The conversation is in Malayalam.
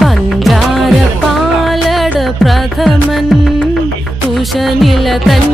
പഞ്ചാര പാലട പ്രഥമൻ തുഷനില തൻ